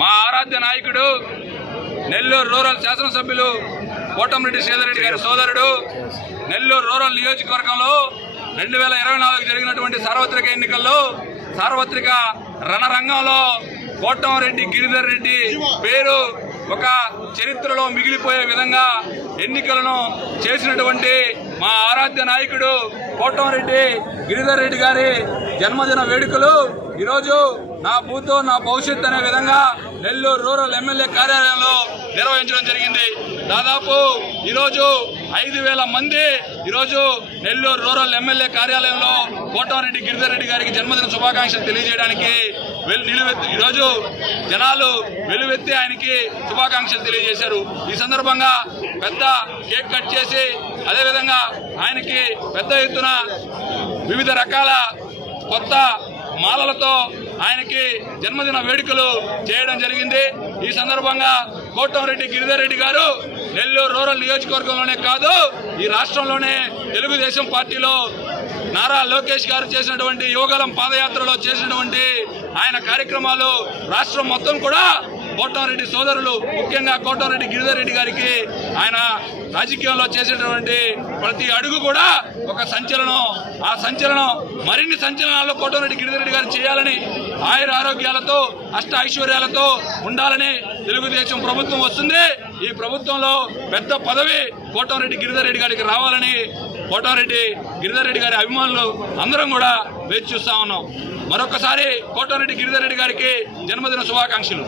మా ఆరాధ్య నాయకుడు నెల్లూరు రూరల్ శాసనసభ్యులు కోటంరెడ్డి శ్రీధరెడ్డి గారి సోదరుడు నెల్లూరు రూరల్ నియోజకవర్గంలో రెండు వేల ఇరవై నాలుగు జరిగినటువంటి సార్వత్రిక ఎన్నికల్లో సార్వత్రిక రణరంగంలో కోటంరెడ్డి గిరిధర్ రెడ్డి పేరు ఒక చరిత్రలో మిగిలిపోయే విధంగా ఎన్నికలను చేసినటువంటి మా ఆరాధ్య నాయకుడు కోటంరెడ్డి గిరిధర్ రెడ్డి గారి జన్మదిన వేడుకలు ఈరోజు నా బూతో నా భవిష్యత్ అనే విధంగా నెల్లూరు రూరల్ ఎమ్మెల్యే కార్యాలయంలో నిర్వహించడం జరిగింది. దాదాపు ఈరోజు ఐదు వేల మంది ఈరోజు నెల్లూరు రూరల్ ఎమ్మెల్యే కార్యాలయంలో కోటారెడ్డి గిరిధర్ రెడ్డి గారికి జన్మదిన శుభాకాంక్షలు తెలియజేయడానికి వెల్- నిలువెత్తు ఈరోజు జనాలు వెలువెత్తి ఆయనకి శుభాకాంక్షలు తెలియజేశారు. ఈ సందర్భంగా పెద్ద కేక్ కట్ చేసి అదేవిధంగా ఆయనకి పెద్ద ఎత్తున వివిధ రకాల కొత్త మాలలతో ఆయనకి జన్మదిన వేడుకలు చేయడం జరిగింది. ఈ సందర్భంగా కోటంరెడ్డి గిరిధర్ రెడ్డి గారు నెల్లూరు రూరల్ నియోజకవర్గంలోనే కాదు ఈ రాష్ట్రంలోనే తెలుగుదేశం పార్టీలో నారా లోకేష్ గారు చేసినటువంటి యువగలం పాదయాత్రలో చేసినటువంటి ఆయన కార్యక్రమాలు రాష్ట్రం మొత్తం కూడా కోటారెడ్డి సోదరులు ముఖ్యంగా కోటారెడ్డి గిరిధర్రెడ్డి గారికి ఆయన రాజకీయంలో చేసేటటువంటి ప్రతి అడుగు కూడా ఒక సంచలనం. ఆ సంచలనం మరిన్ని సంచలనాలు కోటారెడ్డి గిరిధర్రెడ్డి గారు చేయాలని ఆయుర ఆరోగ్యాలతో అష్ట ఐశ్వర్యాలతో ఉండాలని తెలుగుదేశం ప్రభుత్వం వస్తుంది. ఈ ప్రభుత్వంలో పెద్ద పదవి కోటారెడ్డి గిరిధర్రెడ్డి గారికి రావాలని కోటారెడ్డి గిరిధర్రెడ్డి గారి అభిమానులు అందరం కూడా వేచి చూస్తా ఉన్నాం. మరొకసారి కోటంరెడ్డి గిరిధర్రెడ్డి గారికి జన్మదిన శుభాకాంక్షలు.